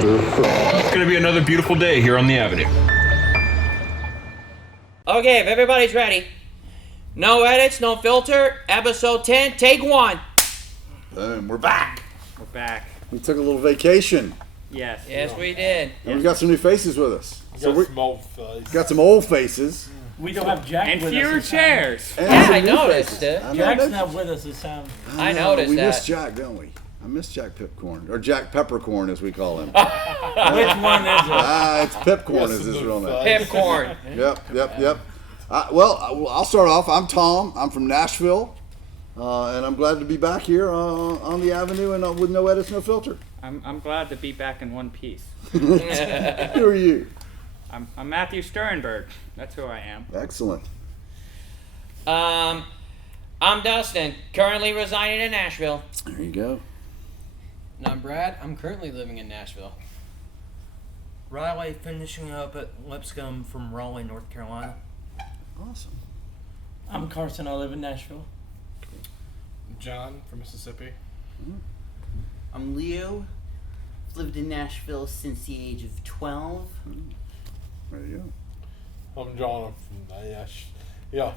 It's going to be another beautiful day here on the Avenue. Okay, if everybody's ready. No edits, no filter. Episode 10, take 1. Boom, we're back. We're back. We took a little vacation. Yes. Yes, we did. And we've got some new faces with us. So we got some old faces. We don't have Jack And with fewer us. chairs. And Yeah, some I new noticed faces. it. I know, Jack's that's- not with us this time. I know, noticed we that. miss Jack, don't we? I miss Jack Pipcorn, or Jack Peppercorn as we call him. Which one is it? It's Pipcorn is his real name. Pipcorn. Yep. Well, I'll start off. I'm Tom. I'm from Nashville, and I'm glad to be back here on the Avenue and with no edits, no filter. I'm glad to be back in one piece. Who are you? I'm Matthew Sternberg. That's who I am. Excellent. I'm Dustin, currently residing in Nashville. There you go. And I'm Brad. I'm currently living in Nashville. Riley finishing up at Lipscomb from Raleigh, North Carolina. Awesome. I'm Carson. I live in Nashville. John from Mississippi. I'm Leo. Lived in Nashville since the age of 12. There you go. I'm John from Nashville. Yeah,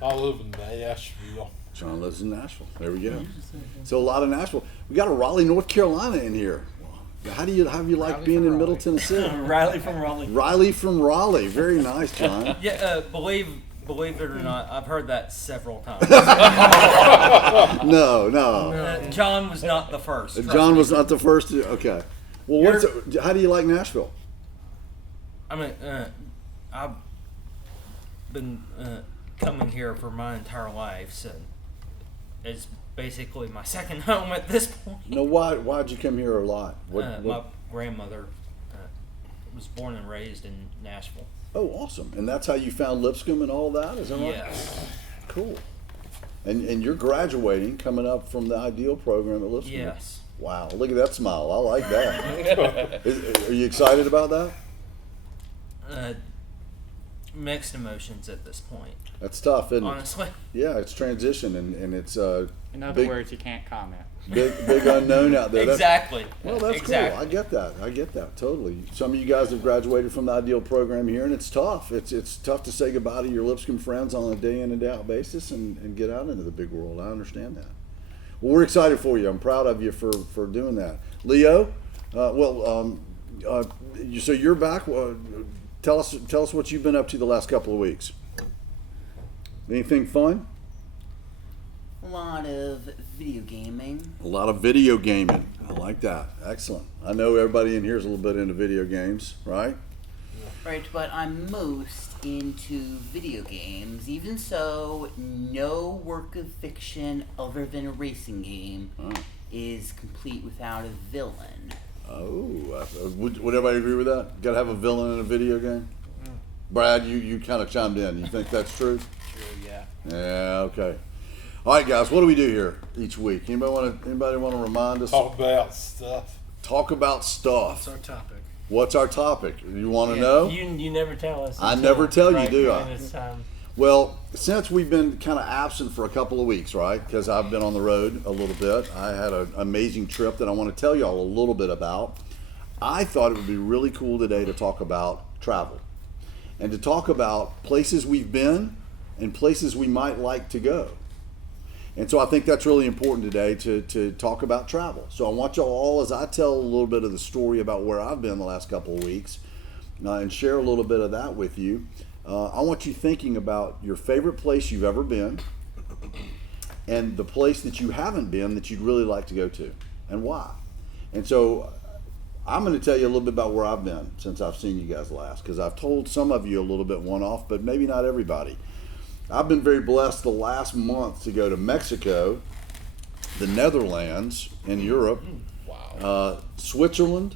I live in Nashville. John lives in Nashville. There we go. So a lot of Nashville. We got a Raleigh, North Carolina in here. How do you like Riley being from in Raleigh. Middle Tennessee? Riley from Raleigh. Riley from Raleigh. Very nice, John. Yeah, believe it or not, I've heard that several times. No. John was not the first. trust John me. was not the first. Okay. Well, how do you like Nashville? I mean, I've been coming here for my entire life, so it's basically my second home at this point. No, why'd you come here a lot? My grandmother was born and raised in Nashville. Oh, awesome! And that's how you found Lipscomb and all that. Is that right? Yes. Cool. And you're graduating, coming up from the Ideal program at Lipscomb. Yes. Wow! Look at that smile. I like that. Are you excited about that? Mixed emotions at this point. That's tough, isn't it? Honestly. Yeah, it's transition and it's In other words, you can't comment. big unknown out there. Exactly. Well, that's exactly. cool. I get that totally. Some of you guys have graduated from the Ideal program here, and it's tough. It's tough to say goodbye to your Lipscomb friends on a day in and day out basis and get out into the big world. I understand that. Well, we're excited for you. I'm proud of you for doing that. Leo, so you're back. Tell us what you've been up to the last couple of weeks. Anything fun? A lot of video gaming. A lot of video gaming. I like that. Excellent. I know everybody in here is a little bit into video games, right? Right, but I'm most into video games. Even so, no work of fiction other than a racing game is complete without a villain. Oh, would everybody agree with that? Got to have a villain in a video game? Brad, you kind of chimed in. You think that's true? True, yeah. Yeah, okay. All right, guys, what do we do here each week? Anybody want to remind us? Talk about stuff. Talk about stuff. What's our topic? What's our topic? You want to know? You never tell us. I until never tell you, right do I? during this time. Well, since we've been kind of absent for a couple of weeks, right? Because I've been on the road a little bit. I had an amazing trip that I want to tell y'all a little bit about. I thought it would be really cool today to talk about travel and to talk about places we've been and places we might like to go. And so I think that's really important today to talk about travel. So I want y'all all, as I tell a little bit of the story about where I've been the last couple of weeks and share a little bit of that with you, I want you thinking about your favorite place you've ever been and the place that you haven't been that you'd really like to go to and why. And so I'm going to tell you a little bit about where I've been since I've seen you guys last, because I've told some of you a little bit one-off, but maybe not everybody. I've been very blessed the last month to go to Mexico, the Netherlands, in Europe, Switzerland,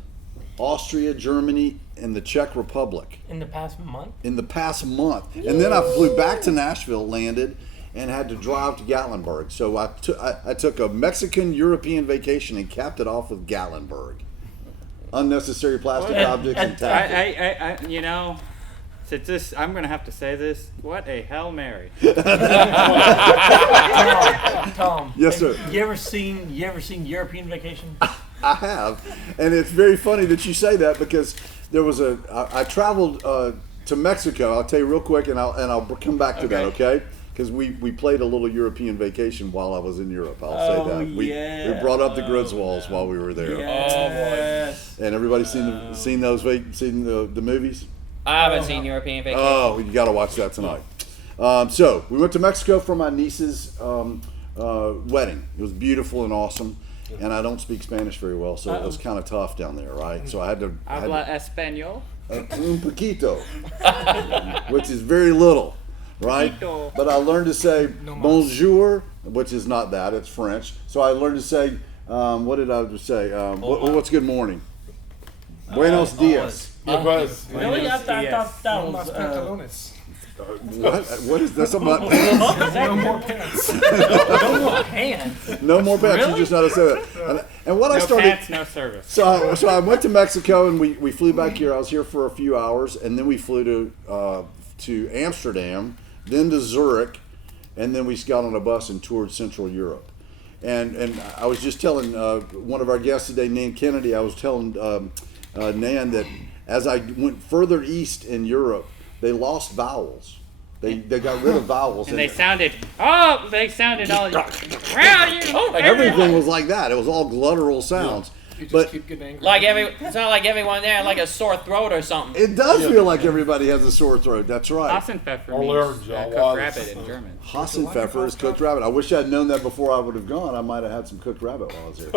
Austria, Germany, and the Czech Republic. In the past month? In the past month. And then I flew back to Nashville, landed, and had to drive to Gatlinburg. So I took a Mexican-European vacation and capped it off with Gatlinburg. Unnecessary plastic objects and taxes. I'm going to have to say this. What a Hail Mary. Tom. Yes, sir. You ever seen European Vacation? I have, and it's very funny that you say that because there was I traveled to Mexico. I'll tell you real quick, and I'll come back to that, okay? Because we played a little European vacation while I was in Europe. I'll say that. We brought up the Griswolds while we were there. Yes. And everybody seen the movies? I haven't seen European Vacation. Oh, you got to watch that tonight. So we went to Mexico for my niece's wedding. It was beautiful and awesome. And I don't speak Spanish very well, so it was kind of tough down there, right? So I had to. Habla español? Un poquito, which is very little, right? Poquito. But I learned to say bonjour, which is not that, it's French. So I learned to say, what did I say? What's good morning? Buenos dias. Really? I thought that was Pantalones. What is that? Something about No more pants. no more hands. no more pants. Really? You just know how to say that. And what I No started. pants, no service. So I went to Mexico and we flew back here. I was here for a few hours, and then we flew to Amsterdam, then to Zurich, and then we got on a bus and toured Central Europe. And I was just telling one of our guests today, Nan Kennedy. I was telling Nan that as I went further east in Europe, they lost vowels. They got rid of vowels. And they sounded all. Everything was like that. It was all gluttural sounds. You just But keep getting angry. It's not like everyone there had like a sore throat or something. it does feel like everybody has a sore throat. That's right. Hassenpfeffer Or means learns, cooked y'all. rabbit in German. Hassenpfeffer is cooked rabbit. I wish I'd known that before I would have gone. I might have had some cooked rabbit while I was here.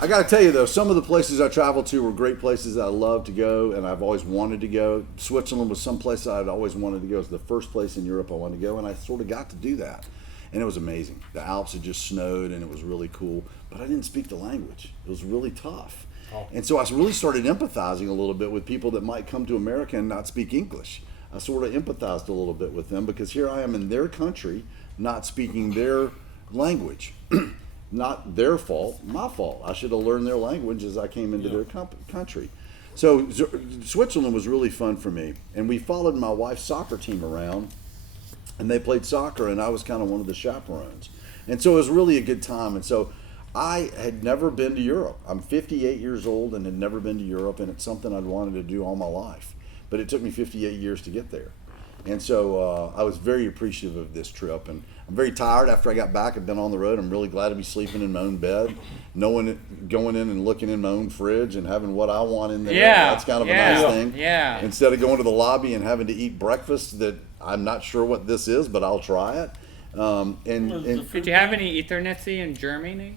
I got to tell you, though, some of the places I traveled to were great places that I love to go, and I've always wanted to go. Switzerland was some place I'd always wanted to go. It was the first place in Europe I wanted to go, and I sort of got to do that. And it was amazing. The Alps had just snowed, and it was really cool. But I didn't speak the language. It was really tough. And so I really started empathizing a little bit with people that might come to America and not speak English. I sort of empathized a little bit with them because here I am in their country not speaking their language. Not their fault, my fault. I should have learned their language as I came into their country. So Switzerland was really fun for me. And we followed my wife's soccer team around, and they played soccer, and I was kind of one of the chaperones. And so it was really a good time. And so I had never been to Europe. I'm 58 years old and had never been to Europe, and it's something I'd wanted to do all my life. But it took me 58 years to get there. And so I was very appreciative of this trip. And I'm very tired after I got back. I've been on the road. I'm really glad to be sleeping in my own bed. No one going in and looking in my own fridge and having what I want in there. Yeah. That's kind of a nice thing. Yeah. Instead of going to the lobby and having to eat breakfast that I'm not sure what this is, but I'll try it. And Did you have any Ethernetzy in Germany?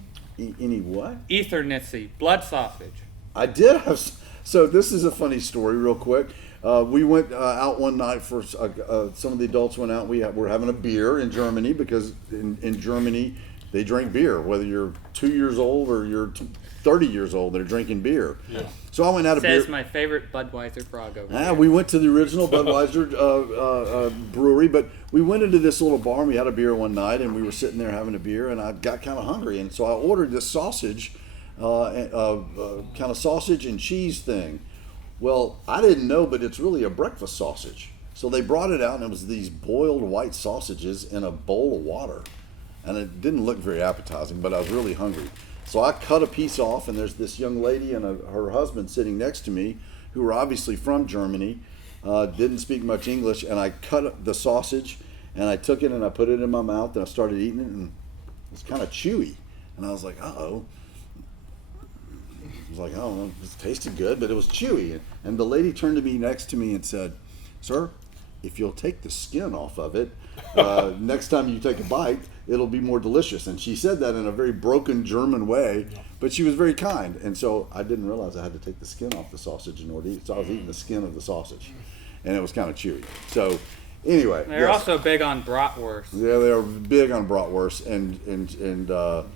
any what? Ethernetzy, blood sausage. I did have. So this is a funny story, real quick. We went out one night for some of the adults went out. We were having a beer in Germany because in Germany they drink beer. Whether you're 2 years old or you're 30 years old, they're drinking beer. Yeah. So I went out of beer. Says my favorite Budweiser frog over there. We went to the original Budweiser brewery, but we went into this little bar and we had a beer one night and we were sitting there having a beer and I got kind of hungry and so I ordered this sausage, kind of sausage and cheese thing. Well, I didn't know, but it's really a breakfast sausage. So they brought it out and it was these boiled white sausages in a bowl of water. And it didn't look very appetizing, but I was really hungry. So I cut a piece off, and there's this young lady and her husband sitting next to me who were obviously from Germany, didn't speak much English, and I cut the sausage, and I took it and I put it in my mouth, and I started eating it, and it was kind of chewy. And I was like, uh-oh. I was like, oh, it tasted good, but it was chewy. And the lady turned to me next to me and said, sir, if you'll take the skin off of it, next time you take a bite, it'll be more delicious. And she said that in a very broken German way, but she was very kind. And so I didn't realize I had to take the skin off the sausage in order to eat. So I was eating the skin of the sausage, and it was kind of chewy. So anyway. They're also big on bratwurst. Yeah, they are big on bratwurst, and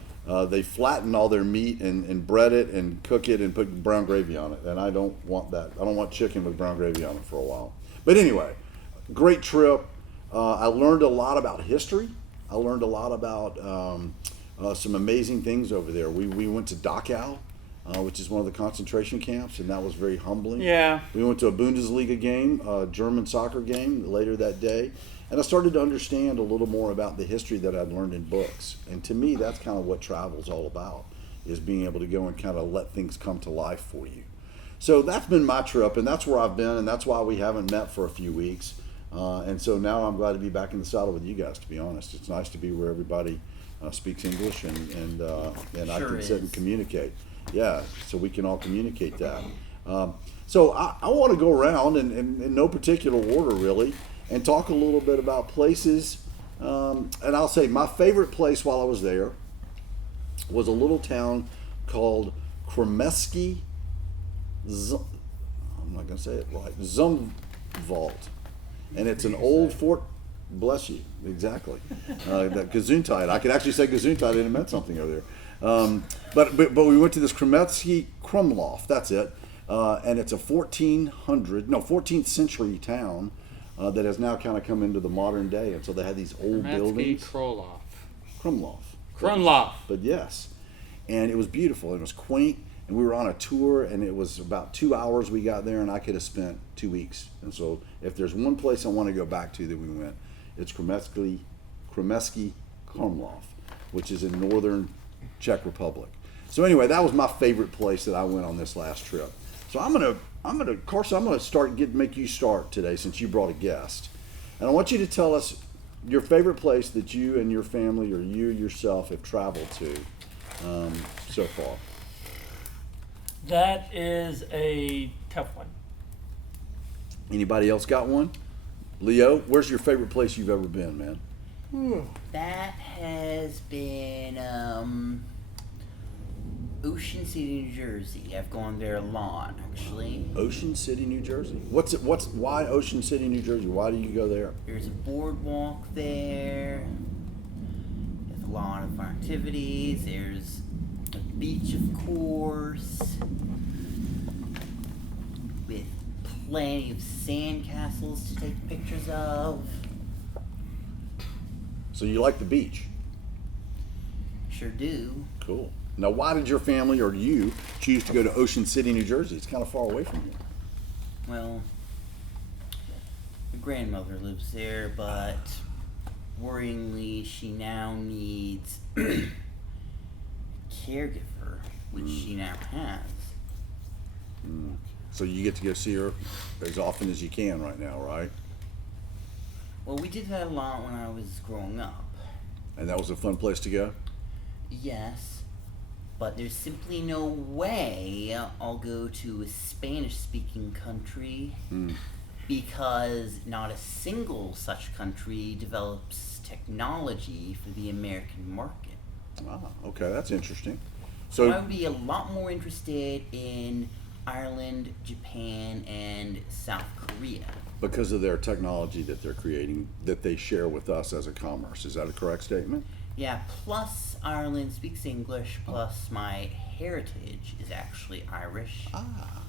they flatten all their meat and bread it and cook it and put brown gravy on it. And I don't want that. I don't want chicken with brown gravy on it for a while. But anyway, great trip. I learned a lot about history. I learned a lot about some amazing things over there. We went to Dachau, which is one of the concentration camps, and that was very humbling. Yeah. We went to a Bundesliga game, a German soccer game later that day, and I started to understand a little more about the history that I'd learned in books. And to me, that's kind of what travel's all about, is being able to go and kind of let things come to life for you. So that's been my trip, and that's where I've been, and that's why we haven't met for a few weeks. And so now I'm glad to be back in the saddle with you guys, to be honest. It's nice to be where everybody speaks English, and I Sure can sit and is. communicate. Yeah, so we can all communicate that. So I want to go around in no particular order, really, and talk a little bit about places. And I'll say my favorite place while I was there was a little town called Kremeski. I'm not going to say it right. Zumwalt. And it's an old fort. Bless you. Exactly. That Gesundheit. I could actually say Gesundheit and it meant something over there. But we went to this Kremeski Krumlof. That's it. And it's a 14th century town that has now kind of come into the modern day. And so they had these old buildings. Krumlof. But yes. And it was beautiful. It was quaint. And we were on a tour, and it was about 2 hours we got there, and I could have spent 2 weeks. And so if there's one place I want to go back to that we went, it's Kremeski Krumlov, which is in northern Czech Republic. So anyway, that was my favorite place that I went on this last trip. So Carson, I'm gonna make you start today since you brought a guest. And I want you to tell us your favorite place that you and your family or you yourself have traveled to so far. That is a tough one. Anybody else got one? Leo, where's your favorite place you've ever been, man? That has been Ocean City, New Jersey. I've gone there a lot, actually. Ocean City, New Jersey. Why Ocean City, New Jersey? Why do you go there? There's a boardwalk there. There's a lot of activities. There's a beach, of course, with plenty of sand castles to take pictures of. So you like the beach? Sure do. Cool. Now, why did your family or you choose to go to Ocean City, New Jersey? It's kind of far away from here. Well, my grandmother lives there, but worryingly, she now needs a caregiver, which she now has. So you get to go see her as often as you can right now, right? Well, we did that a lot when I was growing up. And that was a fun place to go? Yes, but there's simply no way I'll go to a Spanish-speaking country because not a single such country develops technology for the American market. Ah, okay, that's interesting. So I So, would be a lot more interested in Ireland, Japan, and South Korea. because of their technology that they're creating, that they share with us as a commerce, is that a correct statement? Yeah, plus Ireland speaks English, plus my heritage is actually Irish. Ah,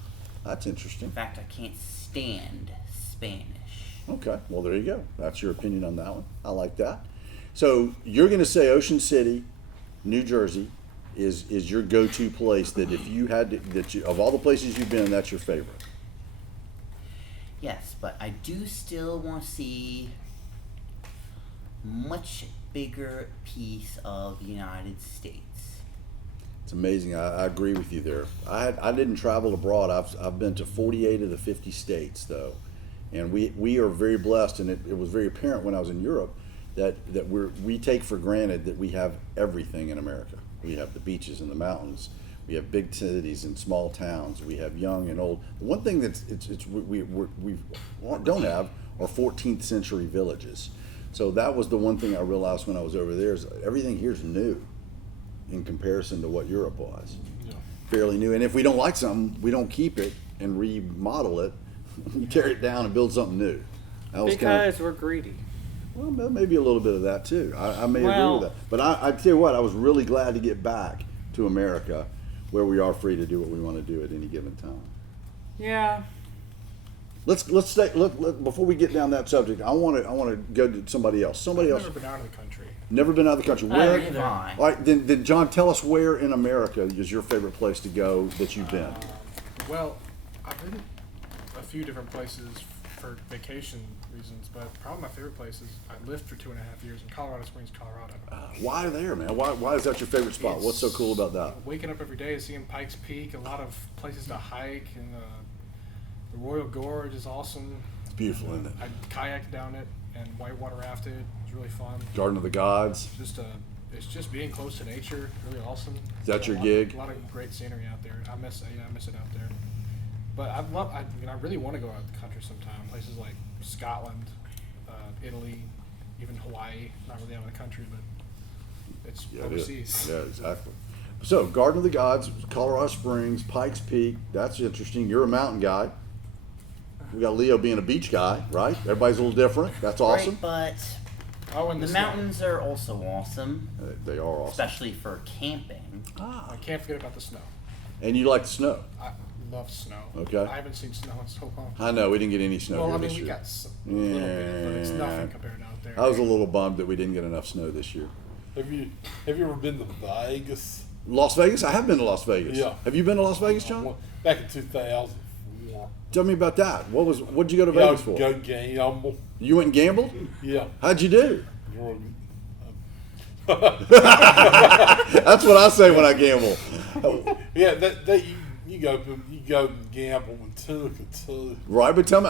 that's In interesting. fact, I can't stand Spanish. Okay, well, there you go. That's your opinion on that one. I like that. So you're going to say Ocean City, New Jersey, is your go-to place that if you had to, of all the places you've been, that's your favorite. Yes, but I do still want to see much bigger piece of the United States. It's amazing. I agree with you there. I didn't travel abroad. I've been to 48 of the 50 states though, and we are very blessed. And it was very apparent when I was in Europe that we take for granted that we have everything in America. We have the beaches and the mountains. We have big cities and small towns. We have young and old. The one thing we don't have are 14th century villages. So that was the one thing I realized when I was over there is everything here is new in comparison to what Europe was. Yeah. Fairly new. And if we don't like something, we don't keep it and remodel it. We tear it down and build something new. That was Because we're greedy. well, maybe a little bit of that too. I may agree Well- with that. But I tell you what, I was really glad to get back to America where we are free to do what we want to do at any given time. Yeah. Let's stay. Look, before we get down that subject, I want to go to somebody else. Somebody else. I've never been out of the country. Never been out of the country. Where? Neither have I. All right, then John, tell us where in America is your favorite place to go that you've been. Well, I've been a few different places for vacation reasons, but probably my favorite place is I lived for 2.5 years in Colorado Springs, Colorado. Why there, man? Why is that your favorite spot? What's so cool about that? Waking up every day, seeing Pikes Peak, a lot of places to hike, and the Royal Gorge is awesome. It's beautiful, isn't it? I kayaked down it and whitewater rafted. It was really fun. Garden of the Gods. It's just being close to nature, really awesome. Is that your gig? A lot of great scenery out there. I miss it out there. But I really want to go out of the country sometime. Places like Scotland, Italy, even Hawaii. Not really out of the country, but it's overseas. Yeah, exactly. So, Garden of the Gods, Colorado Springs, Pikes Peak. That's interesting. You're a mountain guy. We got Leo being a beach guy, right? Everybody's a little different. That's awesome. Right, but the mountains are also awesome. They are awesome. Especially for camping. I can't forget about the snow. And you like the snow? I love snow. Okay. I haven't seen snow in so long. I know, we didn't get any snow Well, here I mean, this we year. got some little bit, but it's nothing compared to out there. I was a little bummed that we didn't get enough snow this year. Have you ever been to Vegas? Las Vegas? I have been to Las Vegas. Yeah. Have you been to Las Vegas, John? Back in 2004. Tell me about that. What'd you go to Vegas for? Go gamble. You went and gambled? Yeah. How'd you do? That's what I say when I gamble. Yeah, you go and gamble with Tunica too. Right, but tell me,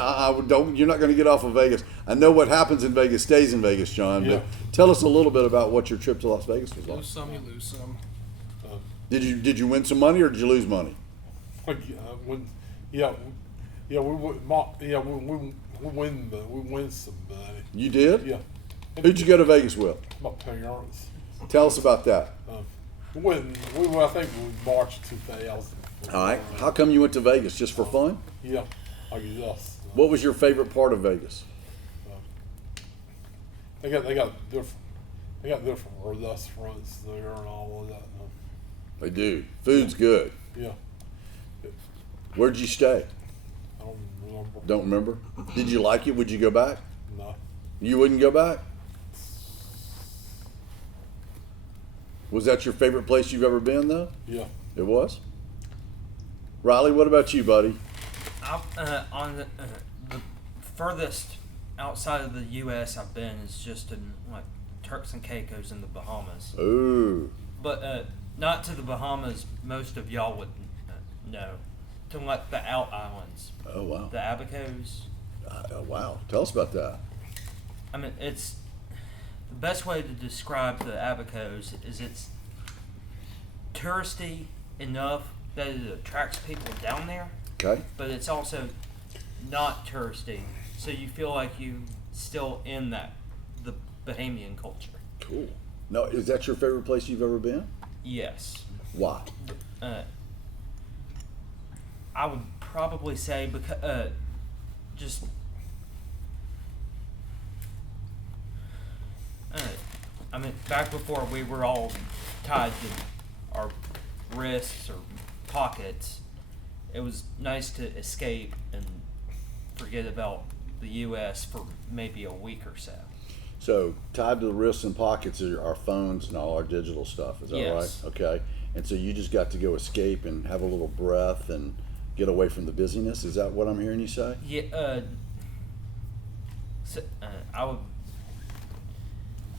you're not going to get off of Vegas. I know what happens in Vegas stays in Vegas, John. Yeah. But tell us a little bit about what your trip to Las Vegas was like. Lose some, you lose some. Did you win some money or did you lose money? We win some money. You did? Yeah. Who'd you go to Vegas with? My parents. Tell us about that. I think it was March 2000. All right. How come you went to Vegas? Just for fun? Yeah, I guess. What was your favorite part of Vegas? They got different restaurants there and all of that. They do. Food's good. Yeah. Where'd you stay? I don't remember. Don't remember? Did you like it? Would you go back? No. You wouldn't go back? Was that your favorite place you've ever been, though? Yeah. It was? Riley, what about you, buddy? On the furthest outside of the U.S. I've been is just in like Turks and Caicos in the Bahamas. Ooh. But not to the Bahamas. Most of y'all would know. To like the out islands. Oh, wow. The Abacos. Oh, wow. Tell us about that. I mean, it's the best way to describe the Abacos is it's touristy enough that it attracts people down there. Okay. But it's also not touristy, so you feel like you still in the Bahamian culture. Cool. Now, is that your favorite place you've ever been? Yes. Why? I would probably say because just I mean, back before we were all tied to our wrists or pockets, it was nice to escape and forget about the U.S. for maybe a week or so. So, tied to the wrists and pockets are our phones and all our digital stuff. Is that Yes. right? Okay. And so you just got to go escape and have a little breath and get away from the busyness. Is that what I'm hearing you say? Yeah.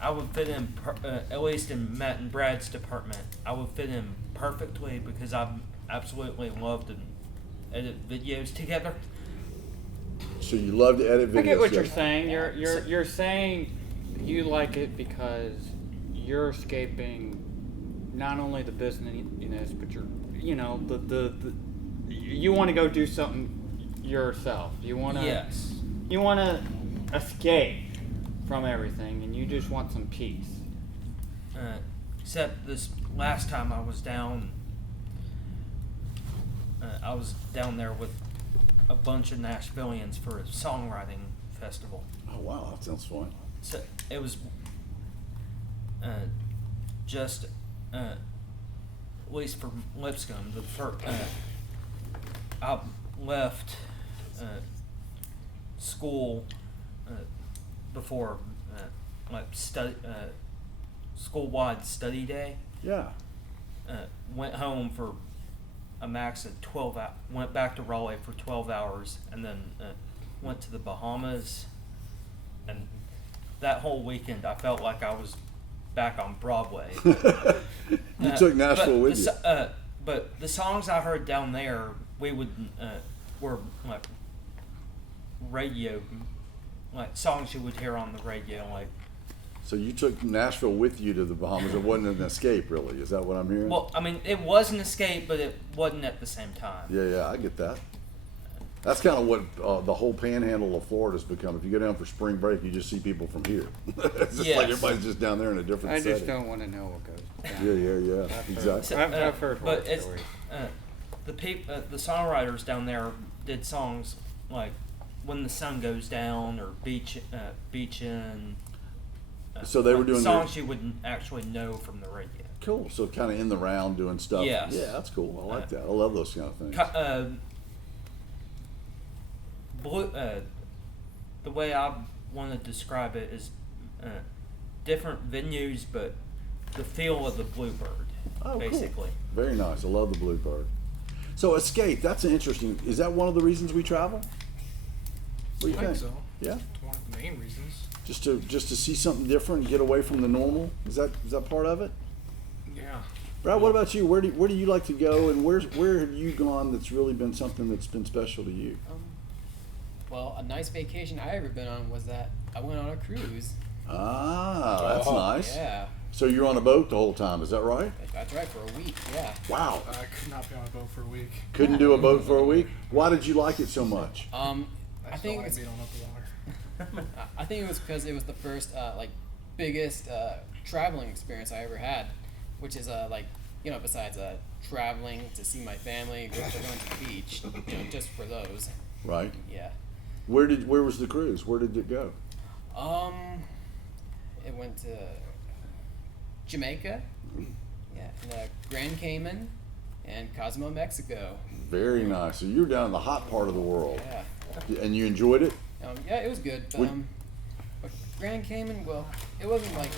I would fit in at least in Matt and Brad's department. I would fit in perfectly because I absolutely love to edit videos together. So you love to edit videos. I get what you're together. saying. You're saying you like it because you're escaping not only the business, but you want to go do something yourself. You want to Yes. You want to escape from everything, and you just want some peace. Except this last time I was down there with a bunch of Nashvillians for a songwriting festival. Oh, wow. That sounds fun. So it was just at least for Lipscomb, the first, I left school before school-wide study day. Yeah. Went home for a max of 12 hours. Went back to Raleigh for 12 hours, and then went to the Bahamas, and that whole weekend I felt like I was back on Broadway. You took Nashville with you. But the songs I heard down there, we would were like radio, like songs you would hear on the radio, like. So you took Nashville with you to the Bahamas. It wasn't an escape, really. Is that what I'm hearing? Well, I mean, it was an escape, but it wasn't at the same time. Yeah, I get that. That's kind of what the whole panhandle of Florida's become. If you go down for spring break, you just see people from here. It's just like everybody's just down there in a different I setting. just don't want to know what goes down. Yeah, exactly. I've heard horror But it's stories. the songwriters down there did songs like "When the Sun Goes Down" or "Beachin'." So they were doing their- songs you wouldn't actually know from the radio. Cool. So kind of in the round doing stuff. Yes. Yeah, that's cool. I like that. I love those kind of things. The way I want to describe it is different venues, but the feel of the Bluebird, basically. Cool. Very nice. I love the Bluebird. So escape. That's an interesting. Is that one of the reasons we travel? What do you I think think? so. Yeah. It's one of the main reasons. Just to see something different, and get away from the normal. Is that part of it? Yeah. Brad, what about you? Where do you like to go, and where have you gone that's really been something that's been special to you? Well, a nice vacation I ever been on was that I went on a cruise. Ah, that's nice. Yeah, So you're on a boat the whole time, is that right? that's right, for a week. Yeah. Wow. I could not be on a boat for a week. Couldn't do a boat for a week? Why did you like it so much? I I think like it's, being on open water. I think it was because it was the first biggest traveling experience I ever had, which is besides traveling to see my family, going to the beach, just for those. Right. Yeah. Where was the cruise? Where did it go? It went to Jamaica, yeah, and Grand Cayman, and Cozumel, Mexico. Very nice. So you're down in the hot part of the world. Yeah. And you enjoyed it? Yeah, it was good. Would- But Grand Cayman, well, it wasn't like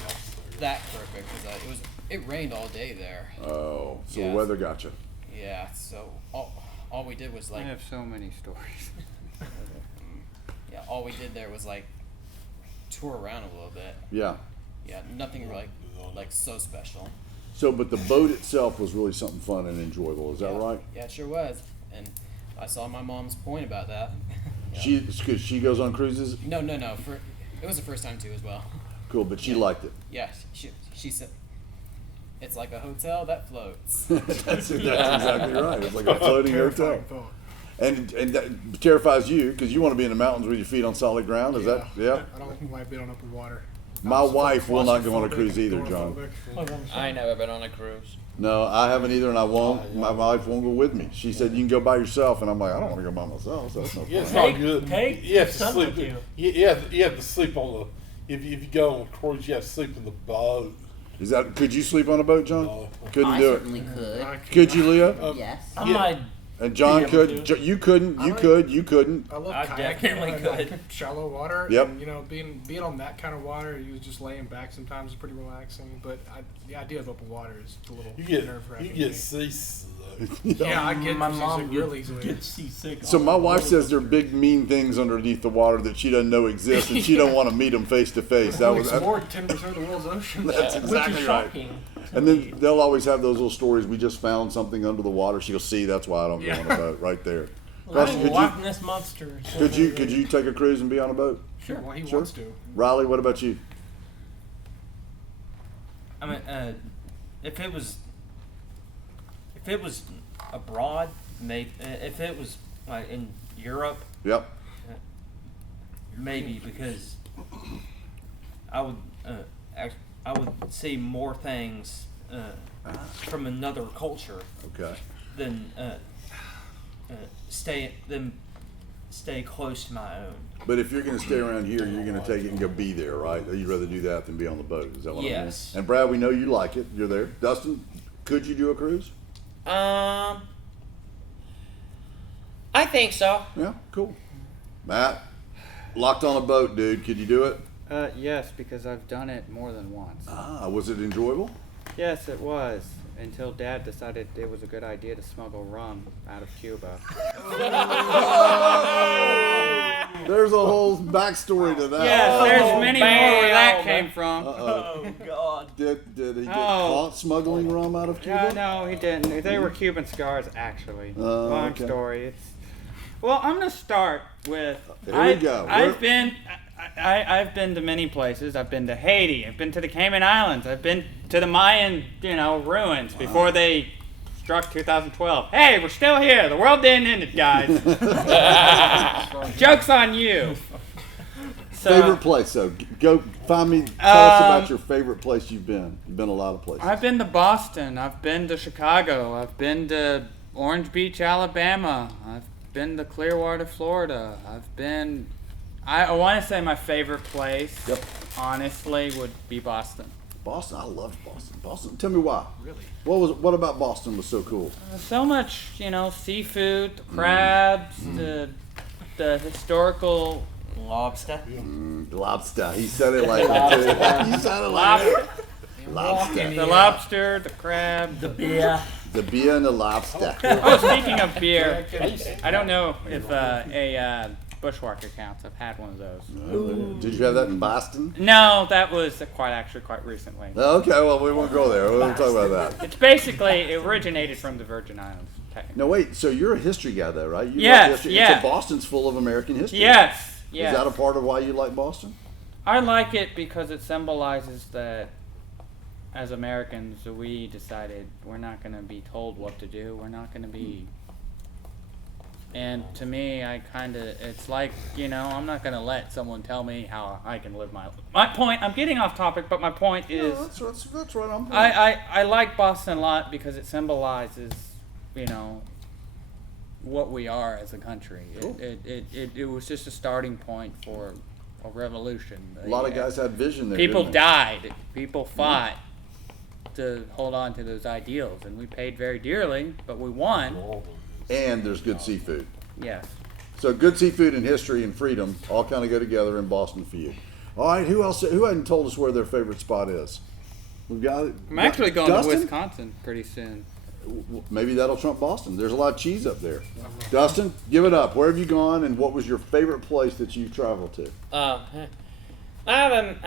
that perfect because it rained all day there. Oh, so Yeah. the weather got you. Yeah, so all we did was I like, have so many stories. yeah, all we did there was like tour around a little bit. Yeah. Yeah, nothing like so special. So, but the boat itself was really something fun and enjoyable. Is that Yeah. right? Yeah, it sure was. And I saw my mom's point about that. Yeah. She goes on cruises. No. It was the first time too as well. Cool, but she liked it. Yeah, she said it's like a hotel that floats. That's exactly right. It's like a floating hotel. Terrifying boat. And that terrifies you because you want to be in the mountains with your feet on solid ground. Is that yeah? I don't like being on open water. My wife will not go on a Claustrophobic, cruise either, John. claustrophobic. I ain't never been on a cruise. No, I haven't either, and I won't. My wife won't go with me. She said you can go by yourself, and I'm like, I don't want to go by myself. So that's no Yeah, it's fun. not good. Take You have to some sleep. with you. You have to sleep on the. If you go on a cruise, you have to sleep in the boat. Is that? Could you sleep on a boat, John? No. Couldn't I do it. certainly could. Could you, Leah? Yes. I Yeah. might. And John Be able could. to. You couldn't. You I could. You couldn't. I love I kayaking definitely and, could. shallow water. Yep. And, being on that kind of water, you just laying back sometimes is pretty relaxing. But the idea of open water is a little You nerve-wracking. get seasick. Yeah, I get my seasick mom real easily. gets seasick. So on my a wife roller says there are coaster. big mean things underneath the water that she doesn't know exist, and she don't want to meet them face to face. That Only was. explored 10% of the world's ocean. That's Which exactly is right. shocking. And then they'll always have those little stories. We just found something under the water. She goes, "See, that's why I don't go on a boat." Right there. Carson, Loch Ness monster. could you take a cruise and be on a boat? Sure, well, he Sure. wants to. Riley, what about you? I mean, if it was abroad, maybe. If it was like in Europe, Yep. maybe because I would I would see more things from another culture Okay. than stay close to my own. But if you're going to stay around here, you're going to take it and go be there, right? You'd rather do that than be on the boat. Is that what Yes. I mean? And Brad, we know you like it. You're there. Dustin, could you do a cruise? I think so. Yeah, cool. Matt, locked on a boat, dude. Could you do it? Yes, because I've done it more than once. Ah, was it enjoyable? Yes, it was. Until Dad decided it was a good idea to smuggle rum out of Cuba. There's a whole backstory to that. Yes, there's many more where that bam. came from. Oh God. Did he get Oh. caught smuggling rum out of Cuba? No, he didn't. They were Cuban cigars, actually. Oh, Long okay. story. Well, I'm gonna start with. Here we go. I've been to many places. I've been to Haiti. I've been to the Cayman Islands. I've been to the Mayan, ruins before they struck 2012. Hey, we're still here. The world didn't end it, guys. Joke's on you. So, Favorite place, though. Go find me. Tell us about your favorite place you've been. You've been a lot of places. I've been to Boston. I've been to Chicago. I've been to Orange Beach, Alabama. I've been to Clearwater, Florida. I want to say my favorite place, honestly, would be Boston. Boston, I loved Boston. Boston, tell me why. Really? What about Boston was so cool? So much, seafood, the crabs, the historical Lobster. Lobster. He said it like that too. You said it like that. Lobster. the lobster, the crab, The beer. The beer and the lobster. Oh, speaking of beer, I don't know if a Bushwhacker counts. I've had one of those. Did you have that in Boston? No, that was quite recently. Okay, well, we won't go there. We won't talk about that. It's basically, it originated from the Virgin Islands, technically. No, wait. So you're a history guy, though, right? You Yes, love history. yeah. So Boston's full of American history. Yes. Is that a part of why you like Boston? I like it because it symbolizes that as Americans, we decided we're not going to be told what to do. We're not going to be. And to me, it's like, I'm not going to let someone tell me how I can live my point. I'm getting off topic, but my point is. No, that's right on point. I like Boston a lot because it symbolizes, what we are as a country. Cool. It was just a starting point for a revolution. A lot of guys had vision there. People didn't they? died. People fought to hold on to those ideals, and we paid very dearly, but we won. And there's good seafood. Yes. So good seafood and history and freedom all kind of go together in Boston for you. All right, who else? Who hadn't told us where their favorite spot is? We've got. I'm actually going Dustin? to Wisconsin pretty soon. Maybe that'll trump Boston. There's a lot of cheese up there. Dustin, give it up. Where have you gone, and what was your favorite place that you've traveled to? I haven't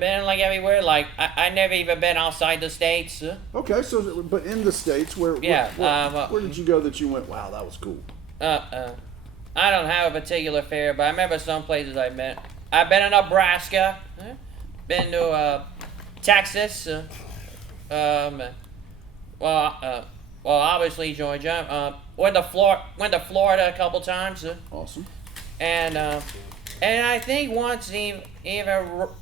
been like everywhere. Like I never even been outside the states. Okay, so but in the States, where did you go that you went? Wow, that was cool. I don't have a particular favorite, but I remember some places I've been. I've been in Nebraska. Been to Texas. Obviously Georgia. Went to Florida a couple times. Awesome. And I think once even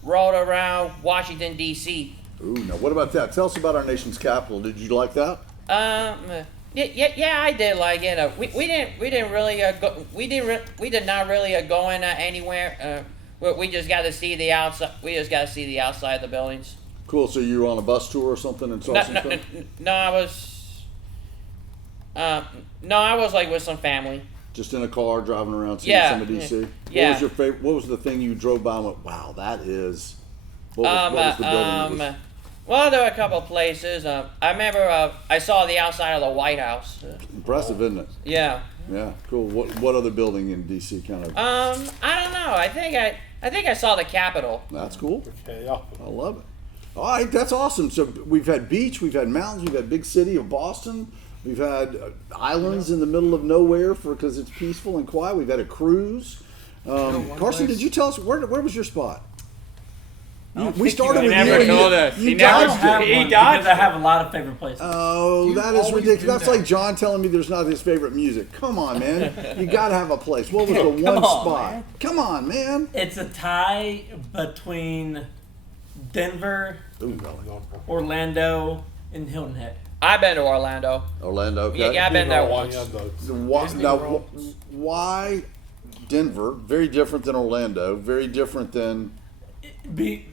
rode around Washington D.C. Ooh, now what about that? Tell us about our nation's capital. Did you like that? Yeah, I did like it. We didn't really go. We did not really go in anywhere. We just got to see the outside. We just got to see the outside of the buildings. Cool. So you were on a bus tour or something and saw some stuff? No, I was like with some family. Just in a car driving around seeing some of DC. Yeah. What was your favorite? What was the thing you drove by and went, "Wow, that is." What was the building? that was- Well, there were a couple of places. I remember I saw the outside of the White House. Impressive, isn't it? Yeah. Yeah, cool. What other building in DC kind of? I don't know. I think I saw the Capitol. That's cool. Okay, yeah. I love it. All right, that's awesome. So we've had beach, we've had mountains, we've had big city of Boston, we've had islands in the middle of nowhere because it's peaceful and quiet. We've had a cruise. Carson, did you tell us where was your spot? We started with you. Never told us. You I don't dodged have it. one because I have a lot of favorite places. Oh, that is ridiculous. That's like John telling me there's not his favorite music. Come on, man. You got to have a place. What was the one on, spot? man. Come on, man. It's a tie between Denver, Ooh, golly. Orlando, and Hilton Head. I've been to Orlando. Orlando, okay. Yeah, I've been there once. Why Denver? Very different than Orlando. Very different than.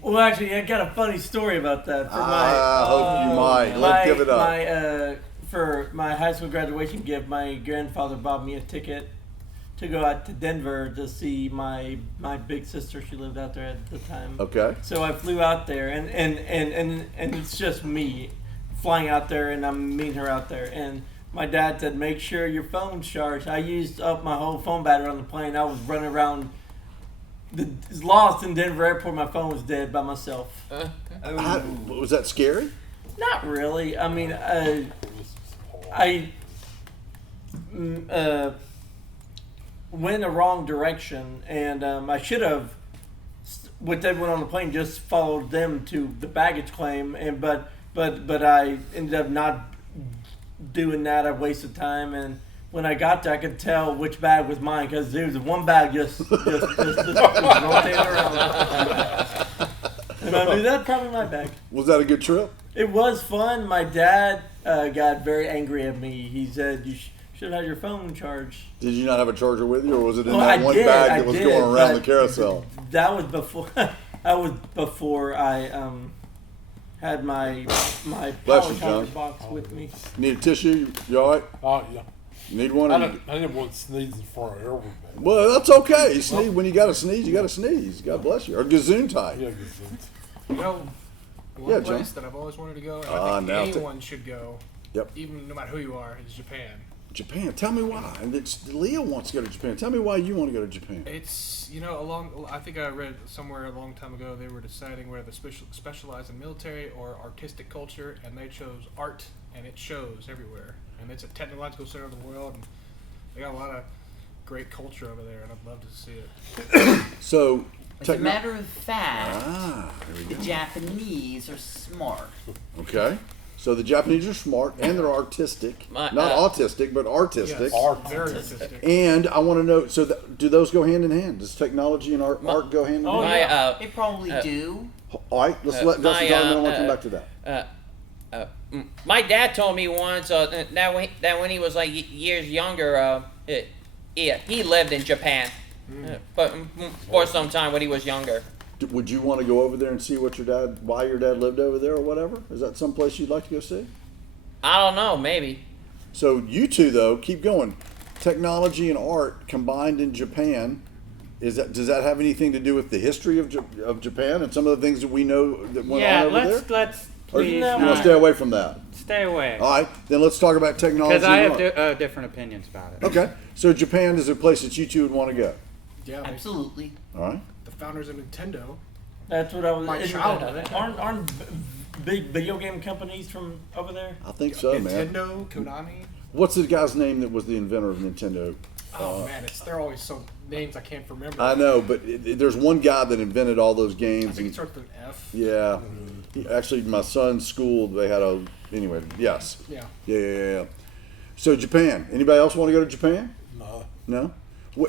Well, actually, I got a funny story about that. For I hope you might. Let's give it up. For my high school graduation gift, my grandfather bought me a ticket to go out to Denver to see my big sister. She lived out there at the time. Okay. So I flew out there, and it's just me flying out there, and I'm meeting her out there. And my dad said, make sure your phone's charged. I used up my whole phone battery on the plane. I was running around, lost in Denver Airport. My phone was dead by myself. Was that scary? Not really. I mean, I went the wrong direction, and I should have, with everyone on the plane, just followed them to the baggage claim. And but I ended up not doing that. I wasted time, and when I got there, I could tell which bag was mine because there was one bag just rotating around. And I knew that's probably my bag. Was that a good trip? It was fun. My dad got very angry at me. He said, you should have had your phone charged. Did you not have a charger with you, or was it in Well, that I one did, bag I that was did, going around the but carousel? That was before. I had my Bless power you, charger John. box with me. Need a tissue? You all right? Oh, yeah. You need one? I didn't want to sneeze in front of everybody. Well, that's okay. You sneeze when you got to sneeze. You got to sneeze. God bless you. Or gazoon type. Yeah, good sense. You know, one Yeah, John. place that I've always wanted to go, and Ah, I think now anyone should go, Yep. even no matter who you are, is Japan. Japan. Tell me why. And Leo wants to go to Japan. Tell me why you want to go to Japan. It's, you know, I think I read somewhere a long time ago they were deciding whether to specialize in military or artistic culture, and they chose art, and it shows everywhere. And it's a technological center of the world, and they got a lot of great culture over there, and I'd love to see it. So, As a matter of fact, there we the go. Japanese are smart. Okay. So the Japanese are smart and they're artistic. My- Not autistic, but artistic. Yes, very artistic. And I want to know, so do those go hand in hand? Does technology and art go hand in hand? They probably do. All right, let's let Dustin talk, and then I want to come back to that. My dad told me once that when he was like years younger, he lived in Japan, but for some time when he was younger. Would you want to go over there and see why your dad lived over there or whatever? Is that someplace you'd like to go see? I don't know, maybe. So you two, though, keep going. Technology and art combined in Japan, does that have anything to do with the history of Japan and some of the things that we know that went on over there? let's Or please you want to not stay away from that? stay away. All right, then let's talk about technology Because I and have art. different opinions about it. Okay, so Japan is a place that you two would want to go. Yeah, Absolutely. All right. the founders of Nintendo. That's what I was. My childhood. Aren't big video game companies from over there? I think so, man. Nintendo, Konami. What's the guy's name that was the inventor of Nintendo? Oh man, they're always so names I can't remember. I know, but there's one guy that invented all those I games. think it starts with an F. Yeah. Actually, my son's school, they had anyway, yes. Yeah. Yeah. So Japan. Anybody else want to go to Japan? No. No?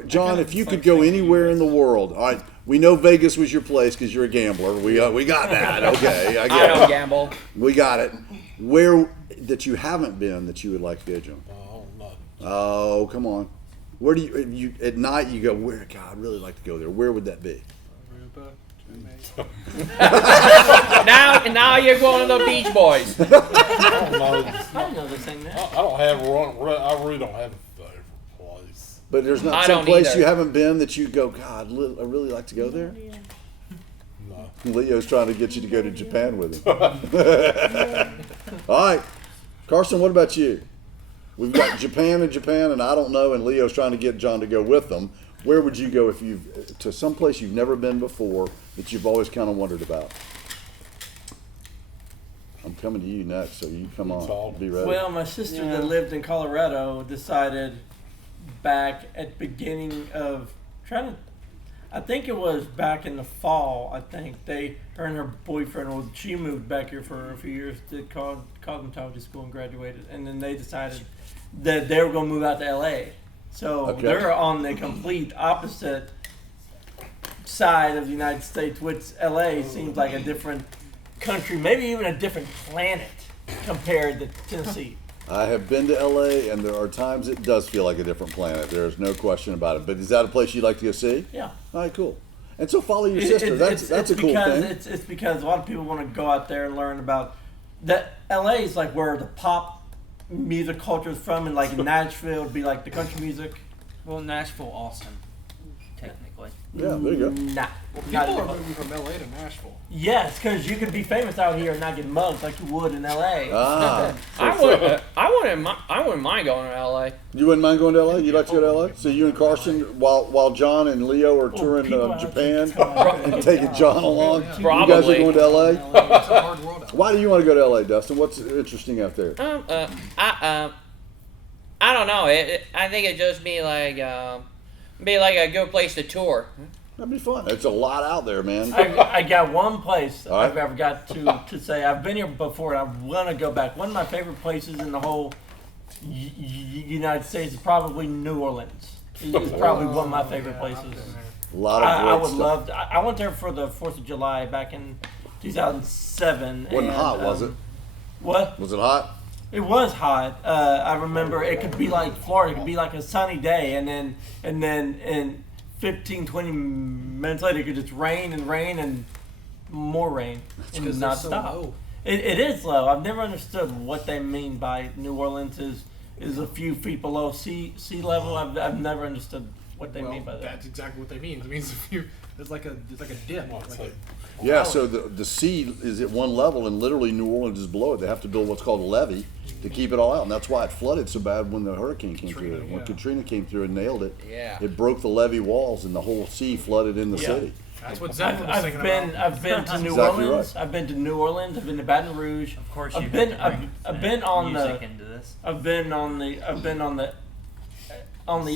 John, kinda if you like could go thinking anywhere US. in the world, all right, we know Vegas was your place because you're a gambler. We got that. Okay, I I get don't it. gamble. We got it. Where that you haven't been that you would like to go, John? No. Oh, come on. Where do you at night you go? Where? God, I'd really like to go there. Where would that be? Aruba, Jamaica. Now you're going to the Beach Boys. I don't know. I know this thing I now. don't have one. I really don't have a favorite place. But there's not I some don't place either. you haven't been that you go, God, I really like to go there. No. Leo's trying to get you to go to Japan with him. All right, Carson, what about you? We've got Japan, and I don't know, and Leo's trying to get John to go with them. Where would you go to some place you've never been before that you've always kind of wondered about? I'm coming to you next, so you come on. Be ready. Well, my sister that lived in Colorado decided back at the beginning of I think it was back in the fall. I think her and her boyfriend she moved back here for a few years, did cosmetology school and graduated, and then they decided that they were going to move out to LA. So Okay. they're on the complete opposite side of the United States, which LA seems like a different country, maybe even a different planet compared to Tennessee. I have been to LA, and there are times it does feel like a different planet. There is no question about it. But is that a place you'd like to go see? Yeah. All right, cool. And so follow your sister. That's a cool because thing. It's because a lot of people want to go out there and learn about that. LA is like where the pop music culture is from, and like in Nashville would be like the country music. Well, Nashville, Austin, technically. Yeah, there you go. Nah. People are moving from LA to Nashville. Yes, because you could be famous out here and not get mugged like you would in LA. Ah, I I wouldn't mind going to LA. You wouldn't mind going to LA? You'd like to go to LA? So you and Carson, while John and Leo are touring people out Japan there- and taking John along, you guys are Probably. going to LA? It's a hard world out Why do you want to go to LA, Dustin? What's interesting out there? I don't know. I think it'd just be like a good place to tour. That'd be fun. It's a lot out there, man. I got one place All right. I've ever got to say I've been here before and I want to go back. One of my favorite places in the whole United States is probably New Orleans. It's probably one of my favorite places. A lot of great I would stuff. love to, I went there for the 4th of July back in 2007. Wasn't and, hot, was it? What? Was it hot? It was hot. I remember it could be like Florida. It could be like a sunny day, and then 15, 20 minutes later, it could just rain and more rain and because not they're so stop. low. It is low. I've never understood what they mean by New Orleans is a few feet below sea level. I've never understood what they mean by that. That's exactly what they mean. It means if you it's like a dip. Like a, Yeah, so the sea is at one level, and literally New Orleans is below it. They have to build what's called a levee to keep it all out, and that's why it flooded so bad when the hurricane came Katrina, through. When yeah. Katrina came through and nailed it, Yeah. it broke the levee walls, and the whole sea flooded in the Yeah. city. that's what Zeppelin was I've thinking been about. I've been to New Exactly Orleans. right. I've been to New Orleans. I've been to Baton Rouge. Of course, I've you've been had to I've, bring I've been on music the into this. I've been on the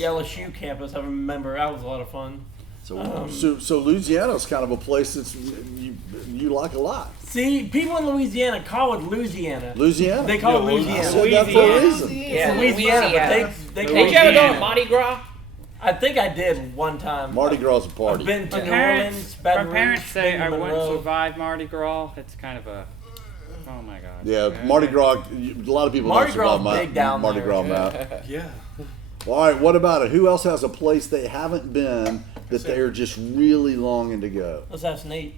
LSU campus. I remember that was a lot of fun. So Louisiana's kind of a place that's you like a lot. See, people in Louisiana call it Louisiana. Louisiana. They call it I Louisiana. said that for a reason. Yeah, Louisiana, Louisiana. but they Did call you ever go to Louisiana. Mardi Gras? I think I did one time. Mardi Gras is a I've party. been to My New parents, Orleans, Baton my parents Rouge, say I Monroe. wouldn't survive Mardi Gras. It's kind of a, oh my god. Yeah, Mardi Gras. A lot of people Mardi don't Gras survive big down Mardi there. Gras, Matt. Yeah. All right, what about it? Who else has a place they haven't been that they're just really longing to go? Let's ask Nate.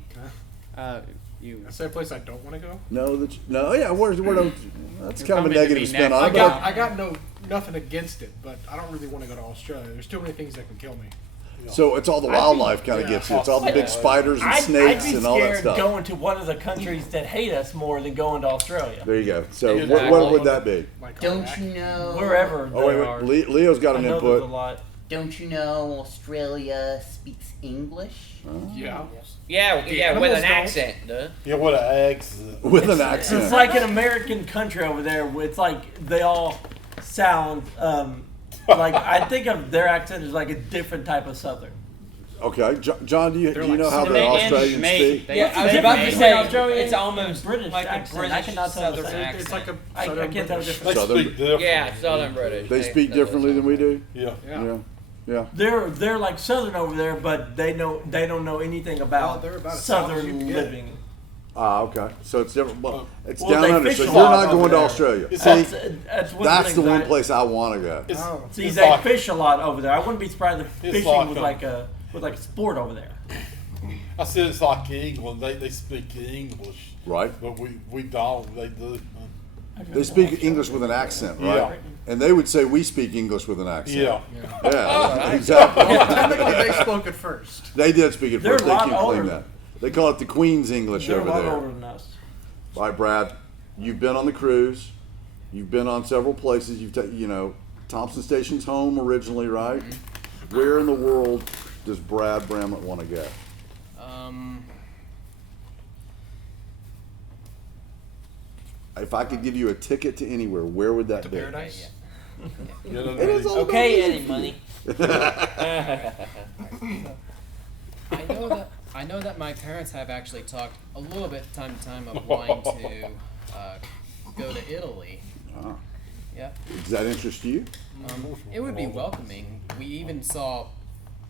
You. That's a place I don't want to go. No, yeah, where don't? That's kind of a coming to negative me spin next. on I it. got I got nothing against it, but I don't really want to go to Australia. There's too many things that can kill me. So it's all the wildlife kind of gets you. It's all the big spiders and I'd snakes be and all that scared stuff. going to one of the countries that hate us more than going to Australia. There you go. So Exactly. what would that be? Like, Don't you know? Wherever Oh there wait, are. Leo's got I an know there's a input. lot. Don't you know Australia speaks English? Yeah. Yeah, with animals an don't. accent, duh. Yeah, what an accent. With an accent. It's like an American country over there. It's like they all sound like I think of their accent as like a different type of Southern. Okay, John, do you know how the They Australians maybe. speak? They- Yeah, I was they about maybe to say Australian it's almost British like a accent. I British cannot tell the Southern difference. It's like a I Southern can't tell the British. They difference. Southern- speak different. Yeah, Southern British. They speak differently than we do. Yeah. Yeah. Yeah. They're like Southern over there, but they don't know anything Well, about they're about as south as you Southern can get. living. Ah, okay. So it's different. Well, it's Well, down they under. fish So a you're lot not over going to there. Australia. It's See, like- That's one that's the thing one that- place I want to go. It's, Oh. See, it's they like- fish a lot over there. I wouldn't be surprised if It's fishing like was like a sport over there. I said it's like England. They speak English, Right. but we don't. They do. They speak English with an accent, right? Yeah. And they would say we speak English with an accent. Yeah. Yeah, exactly. Technically, they spoke it first. They did speak it They're first. a They lot can't claim older. that. They call it the Queen's English They're a over lot there. older than us. All right, Brad, you've been on the cruise. You've been on several places. Thompson Station's home originally, right? Where in the world does Brad Bramlett want to go? If I could give you a ticket to anywhere, where would that To be? paradise. You know, It is all about Okay, you. Eddie Money. I know that my parents have actually talked a little bit time to time of wanting to go to Italy. Ah. Yeah, Does that interest you? it would be welcoming. We even saw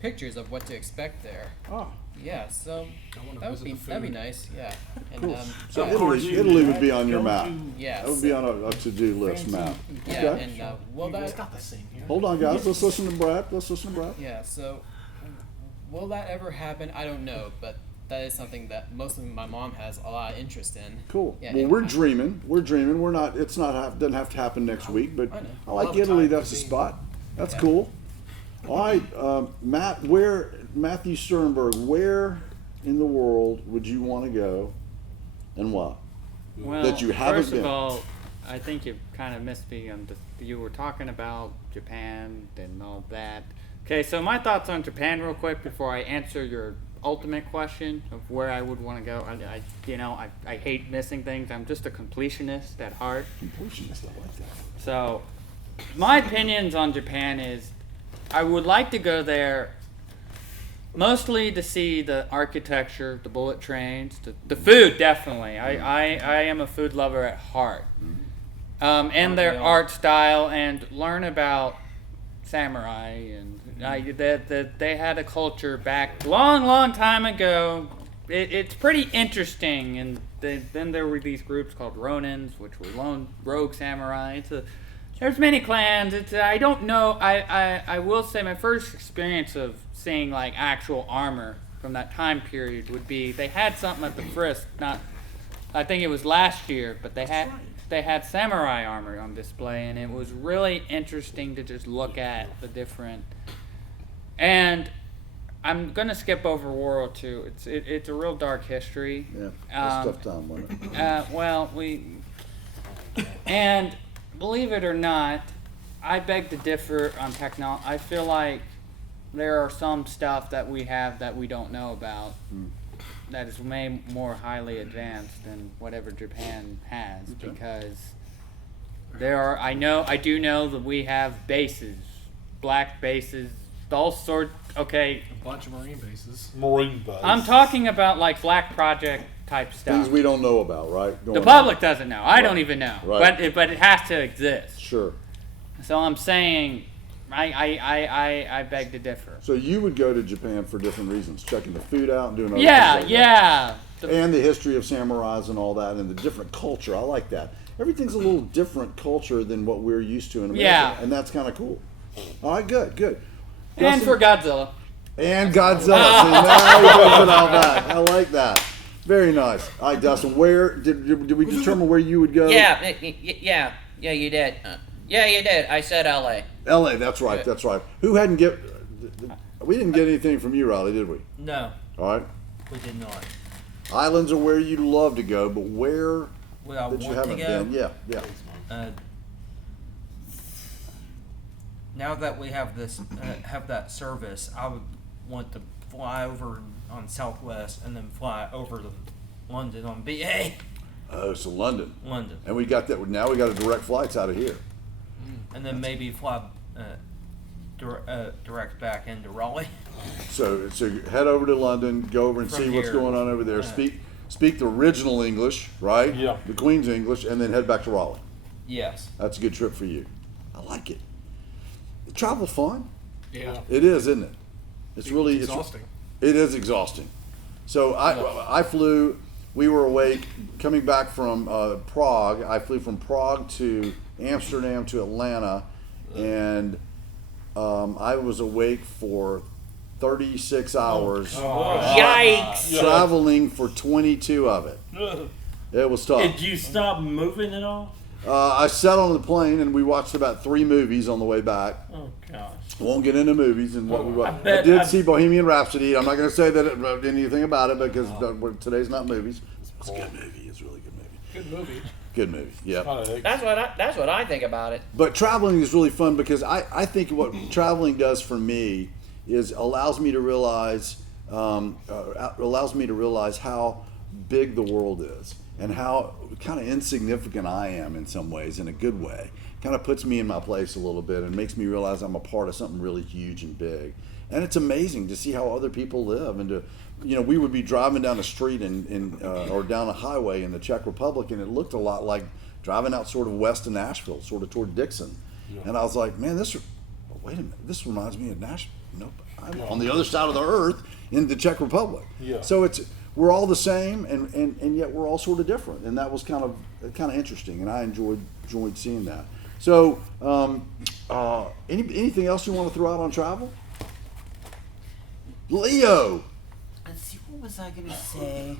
pictures of what to expect there. Oh, Yeah, so I want to that'd visit be the that'd be food. nice. Yeah, and cool. So yeah, Italy would be on your map. yeah, That would be on a to-do list map. yeah, Okay. and will It's that not the same here. Hold on, guys. Let's listen to Brad. yeah, so will that ever happen? I don't know, but that is something that mostly my mom has a lot of interest in. Cool. Yeah, Well, and we're dreaming. We're dreaming. We're not. It's not. Doesn't have to happen next week. But I know. I like Love Italy. Thai That's the cuisine. spot. That's Yeah. cool. All right, Matthew Sternberg. Where in the world would you want to go, and why? Well, That you haven't first been. of all, I think you kind of missed me on you were talking about Japan and all that. Okay, so my thoughts on Japan real quick before I answer your ultimate question of where I would want to go. I hate missing things. I'm just a completionist at heart. Completionist, I like that. So, my opinions on Japan is I would like to go there mostly to see the architecture, the bullet trains, the food, definitely. I am a food lover at heart. And their art style, and learn about samurai, and that they had a culture back long time ago. It's pretty interesting, and then there were these groups called Ronins, which were rogue samurai. There's many clans. I don't know. I will say my first experience of seeing like actual armor from that time period would be they had something at the Frisk. I think it was last year, but they had samurai armor on display, and it was really interesting to just look at the different. And I'm gonna skip over World War II. It's a real dark history. Yeah, that's a tough time, wasn't it? And believe it or not, I beg to differ on technology. I feel like there are some stuff that we have that we don't know about that is way more highly advanced than whatever Japan has, because I do know that we have bases, black bases, all sorts. Okay, A bunch of Marine bases. Marine base. I'm talking about like Black Project type stuff. Things we don't know about, right? The public doesn't know. I don't even know. Right. But it has to exist. Sure. So I'm saying, I beg to differ. So you would go to Japan for different reasons, checking the food out and doing other Yeah, things like yeah. that. And the history of samurais and all that, and the different culture. I like that. Everything's a little different culture than what we're used to in America, Yeah. and that's kind of cool. All right, good. And Dustin? for Godzilla. And Godzilla. See, now we can put all that. I like that. Very nice. All right, Dustin, where did we determine where you would go? Yeah, you did. Yeah, you did. I said L.A. L.A. That's right. That's right. Who hadn't get? We didn't get anything from you, Riley, did we? No, All right. we did not. Islands are where you'd love to go, but where Where I that you want to haven't go. been? Yeah. Now that we have this, have that service, I would want to fly over on Southwest and then fly over to London on BA. Oh, so London. London, And we got that. Now we got a direct flights out of here. and then maybe fly direct back into Raleigh. So head over to London, go over and From see what's here. going on over there. Speak the original English, right? Yeah. The Queen's English, and then head back to Raleigh. Yes. That's a good trip for you. I like it. Travel fun. Yeah. It is, isn't it? It's really exhausting. It is exhausting. So I flew. We were awake coming back from Prague. I flew from Prague to Amsterdam to Atlanta, and I was awake for 36 hours, Yikes! traveling for 22 of it. It was tough. Did you stop moving at all? I sat on the plane and we watched about 3 movies on the way back. Oh gosh. I won't get into movies and what we watched. I bet did I- see Bohemian Rhapsody. I'm not going to say anything about it because today's not movies. It's a good movie. It's a really good movie. Good movie. Good movie. Yeah. That's what I think about it. But traveling is really fun because I think what traveling does for me is allows me to realize how big the world is and how kind of insignificant I am in some ways, in a good way. Kind of puts me in my place a little bit and makes me realize I'm a part of something really huge and big. And it's amazing to see how other people live and to, we would be driving down the street or down a highway in the Czech Republic, and it looked a lot like driving out sort of west of Nashville, sort of toward Dixon. Yeah. And I was like, man, wait a minute, this reminds me of Nashville. Nope, I'm on the other side of the earth in the Czech Republic. Yeah. So we're all the same, and yet we're all sort of different, and that was kind of interesting, and I enjoyed seeing that. So, anything else you want to throw out on travel? Leo. Let's see, what was I gonna say?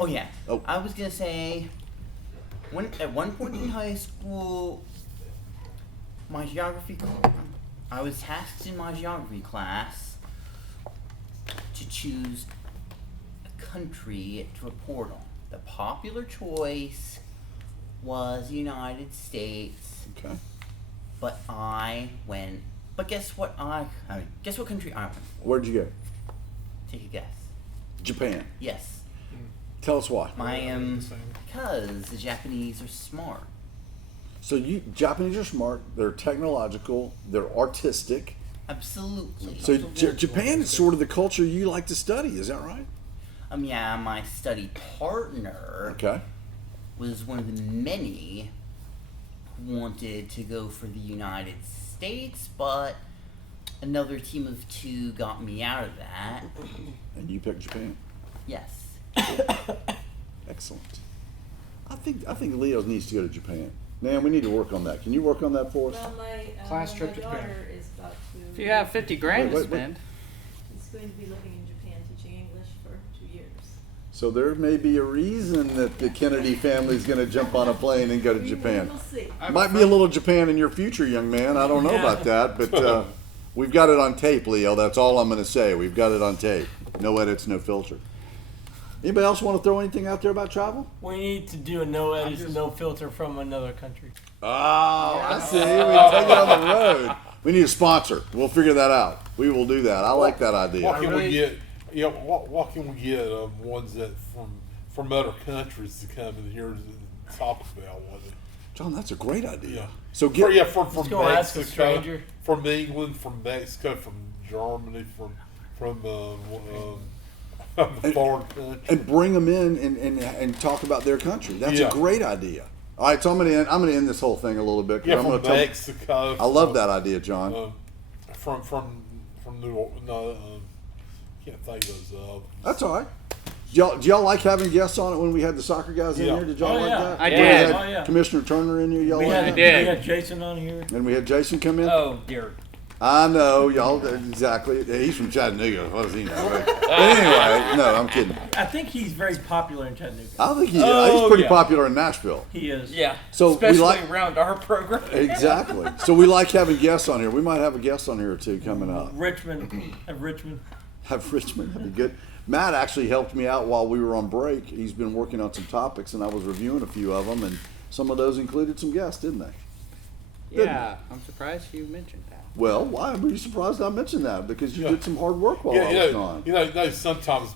Oh yeah. Oh. I was gonna say at one point in high school, I was tasked in my geography class to choose a country to report on. The popular choice was United States. Okay. But I went. But guess what? Guess what country I went? Where'd you go? Take a guess. Japan. Yes. Tell us why. I am because the Japanese are smart. So Japanese are smart. They're technological. They're artistic. Absolutely. So Japan is sort of the culture you like to study. Is that right? Yeah, my study partner Okay. was one of the many who wanted to go for the United States, but another team of two got me out of that. And you picked Japan. Yes. Excellent. I think Leo needs to go to Japan. Man, we need to work on that. Can you work on that for us? Well, Class my trip to Japan. daughter is about to. If you have 50 grand Wait, to wait. spend, She's going to be living in Japan, teaching English for 2 years. So there may be a reason that the Kennedy family is going to jump on a plane and go to Japan. We'll see. Might be a little Japan in your future, young man. I don't know about that, but we've got it on tape, Leo. That's all I'm going to say. We've got it on tape. No edits, no filter. Anybody else want to throw anything out there about travel? We need to do a no edits, no filter from another country. Oh, I see. We take it on the road. We need a sponsor. We'll figure that out. We will do that. I like that idea. What can we get? Yeah, what can we get? Ones that from other countries to come in here to talk about with it. John, that's a great idea. Yeah. So get from Let's go ask a Mexico, stranger. from England, from Mexico, from Germany, from foreign countries. and bring them in and talk about their country. That's Yeah. a great idea. All right, so I'm gonna end this whole thing a little bit. 'Cause Yeah, I'm from gonna tell- Mexico. I love that idea, John. From New Orleans. No, can't think of those. That's all right. Do y'all like having guests on it when we had the soccer guys in Yeah. here? Did y'all Oh, like yeah. that? I When did. We had Oh, yeah. Commissioner Turner in here. Y'all We like had, that? did. we had Jason on here. And we had Jason come in. Oh dear. I know y'all exactly. He's from Chattanooga. What does he know? But anyway, no, I'm kidding. I think he's very popular in Chattanooga. I think he's Oh, pretty yeah. popular in Nashville. He is. Yeah. So we especially like- around our program. Exactly. So we like having guests on here. We might have a guest on here or two coming up. Richmond. Richmond. Have Richmond. That'd be good. Matt actually helped me out while we were on break. He's been working on some topics, and I was reviewing a few of them, and some of those included some guests, didn't they? yeah, I'm surprised you mentioned that. Well, why were you surprised I mentioned that? Because you did some hard work while I was gone. You know, sometimes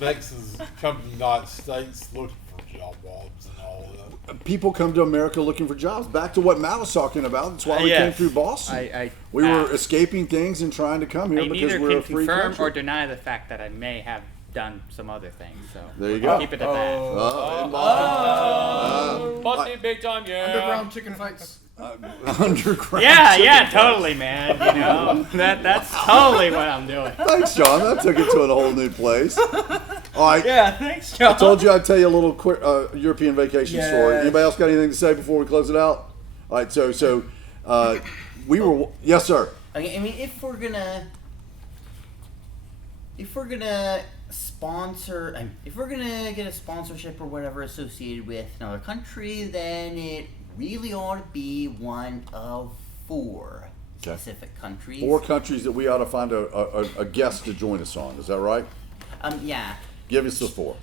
Mexicans come to the United States looking for jobs and all that. People come to America looking for jobs. Back to what Matt was talking about. That's why we came Yes. through Boston. We were escaping things and trying to come here I because neither we're can a free confirm country. or deny the fact that I may have done some other things. So There you go. keep it at that. In Boston. Busty big time, yeah. Underground chicken fights. Underground. Yeah, chicken yeah, fights. totally, man. You know, that's totally what I'm doing. Thanks, John. That took it to a whole new place. All right. Yeah, thanks, John. I told you I'd tell you a little quick European vacation story. Yes. Anybody else got anything to say before we close it out? All right. So we were. Yes, sir. Okay, I mean, if we're gonna sponsor, if we're gonna get a sponsorship or whatever associated with another country, then it really ought to be one of 4 Okay. specific countries. 4 countries that we ought to find a guest to join us on. Is that right? Yeah, Give us the 4.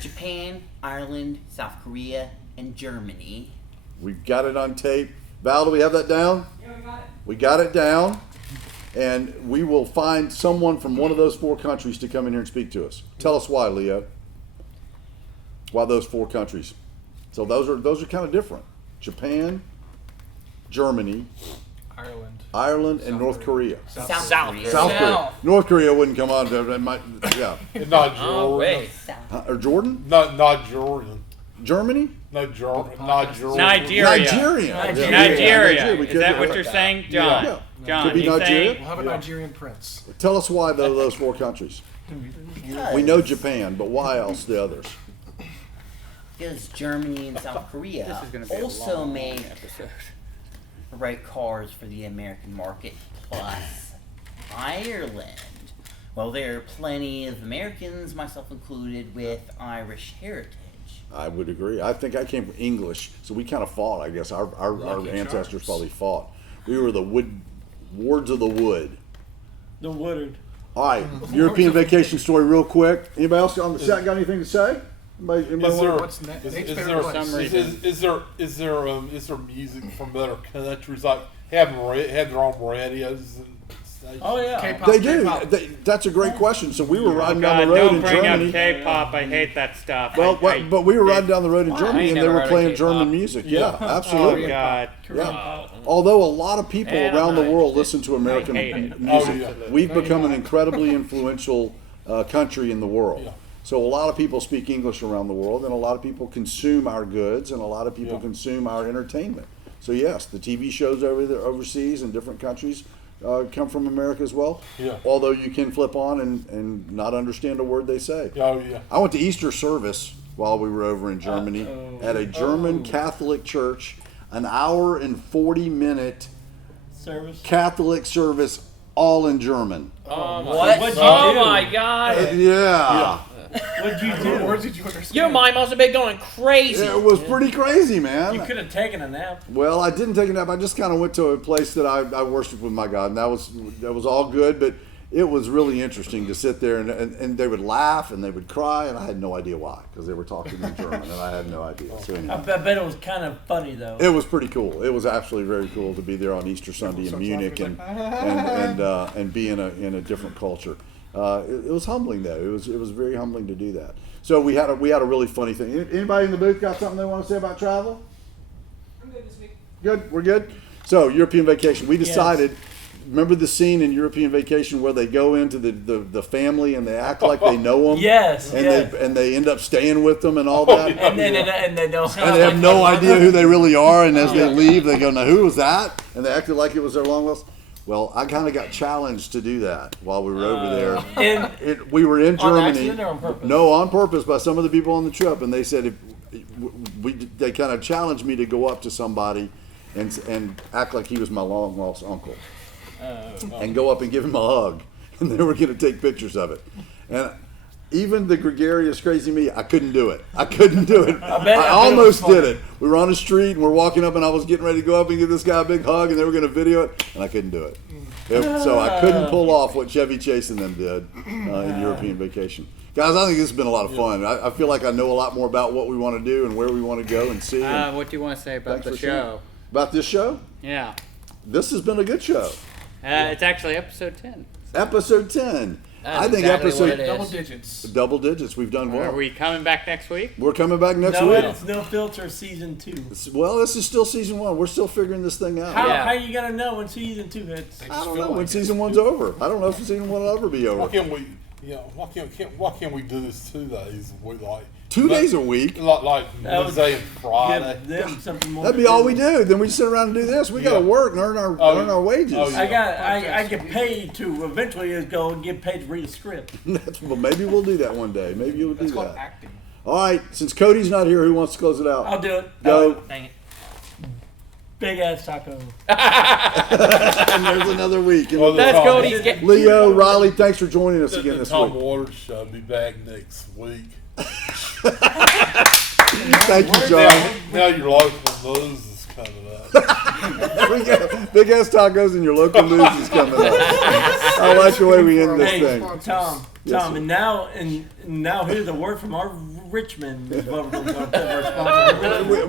Japan, Ireland, South Korea, and Germany. We've got it on tape. Val, do we have that down? Yeah, we got it. We got it down. And we will find someone from one of those 4 countries to come in here and speak to us. Tell us why, Leo. Why those 4 countries? So those are kind of different. Japan, Germany, Ireland, and North Korea. South South. Korea. South Korea. North Korea wouldn't come on. It might, yeah. And not Oh Jordan. wait. Or Jordan? Not Jordan. Germany? No Jordan. Not Jordan. Nigeria. Nigeria. Nigeria. We Is could that do what it. you're saying, John? Yeah. John, Could be you Nigeria. saying We'll have a Nigerian prince. Tell us why those 4 countries. We know Japan, but why else the others? Because Germany and South Korea This is going to be also a long make episode. the right cars for the American market. Plus, Ireland. Well, there are plenty of Americans, myself included, with Irish heritage. I would agree. I think I came from English, so we kind of fought. I guess our ancestors charms. probably fought. We were the wards of the wood. The Woodard. All right, European vacation story, real quick. Anybody else on the set got anything to say? Anybody Is there, want- What's next? is, Nate's is, favorite there, place. some reason. is there music from other countries like have their own radios and stations? Oh yeah. K-pop, They do. K-pop. That's a great question. So we were riding God, down the road don't in bring Germany. up K-pop. I hate that stuff. Well, but we were riding down the road in I Germany, ain't and they never were heard of playing K-pop. German music. Yeah, Oh absolutely. God. Yeah. Although a lot of people And I'm around the not world listen to American I hate it. music, Oh, yeah. we've become an incredibly influential country in the world. Yeah. So a lot of people speak English around the world, and a lot of people consume our goods, and a lot of people Yeah. consume our entertainment. So yes, the TV shows over there, overseas in different countries come from America as well. Yeah. Although you can flip on and not understand a word they say. Oh yeah. I went to Easter service while we were over in Germany at a German Catholic church, an hour and 40-minute Service. Catholic service, all in German. Oh my, What? What'd you oh do? my God! Yeah. What'd you What do? words did you understand? Your mind must have been going crazy. It was pretty crazy, You man. could have taken a nap. Well, I didn't take a nap. I just kind of went to a place that I worshiped with my God, and that was all good. But it was really interesting to sit there, and they would laugh and they would cry, and I had no idea why, because they were talking in German, and I had no idea. So I anyway, bet it was kind of funny though. it was pretty cool. It was absolutely very cool to be there on Easter Sunday in Munich and be in a different culture. It was humbling though. It was very humbling to do that. So we had a really funny thing. Anybody in the booth got something they want to say about travel? I'm good this week. Good, we're good. So European vacation. We decided. Remember the scene in European Vacation where they go into the family and they act like they know them? Yes. And yes. they end up staying with them and all that. and they don't. And they have no idea who they really are. And as they leave, they go, "Now who was that?" And they acted like it was their long lost. Well, I kind of got challenged to do that while we were over there. And We were in on Germany. accident or on purpose? No, on purpose by some of the people on the trip, and they said they kind of challenged me to go up to somebody and act like he was my long lost uncle, and go up and give him a hug, and they were going to take pictures of it, and. Even the gregarious, crazy me, I couldn't do it. I couldn't do it. bet it was almost funny. did it. We were on the street and we're walking up, and I was getting ready to go up and give this guy a big hug, and they were going to video it, and I couldn't do it. So I couldn't pull off what Chevy Chase and them did in European Vacation. Guys, I think this has been a lot of fun. I feel like I know a lot more about what we want to do and where we want to go and see. And What do you want to say about thanks the for sharing. show? About this show? Yeah. This has been a good show. It's actually episode 10. Episode 10. That's I think exactly episode what it is. Double digits. double digits. We've done well. Are we coming back next week? We're coming back next no week. edits, no filter, season 2. Well, this is still season 1. We're still figuring this thing out. How you gonna know when season 2 hits? I don't know when season 1's over. I don't know if season 1 will ever be Why over. can't we? Yeah. Why can't we do this 2 days a week? Like 2 days a week? Like That would Wednesday and Friday. Give them something more. That'd to be all do. we do. Then we sit around and do this. We got to Yeah. work and earn our wages. Oh, yeah. I get paid to eventually go and get paid to read a script. Well, maybe we'll do that one day. Maybe you'll do That's called that. acting. All right. Since Cody's not here, who wants to close it out? I'll do it. Go. Dang it. Big ass taco. And there's another week. Well, the That's Tom- Cody's get. Leo, Riley, thanks for joining us The, again the this Tom week. Waters show be back next week. Thank you, John. Now your local news is coming up. We got Big Ass Tacos and your local news is coming up. I like the way we end this Hey, thing. Tom, Yes, Tom, sir. and now here's a word from our Richmond. Sponsor.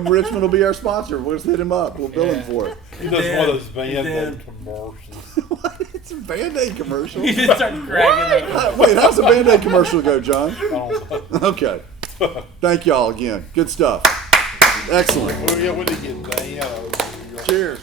Richmond will be our sponsor. We'll just hit him up. We'll bill him for it. He does one of those Then- Band-Aid commercials. What? It's a Band-Aid commercial. You just start cracking up. Wait, how's the Band-Aid commercial go, John? I don't know. Okay. Thank y'all again. Good stuff. Excellent. Well, yeah, when they get banned. Cheers.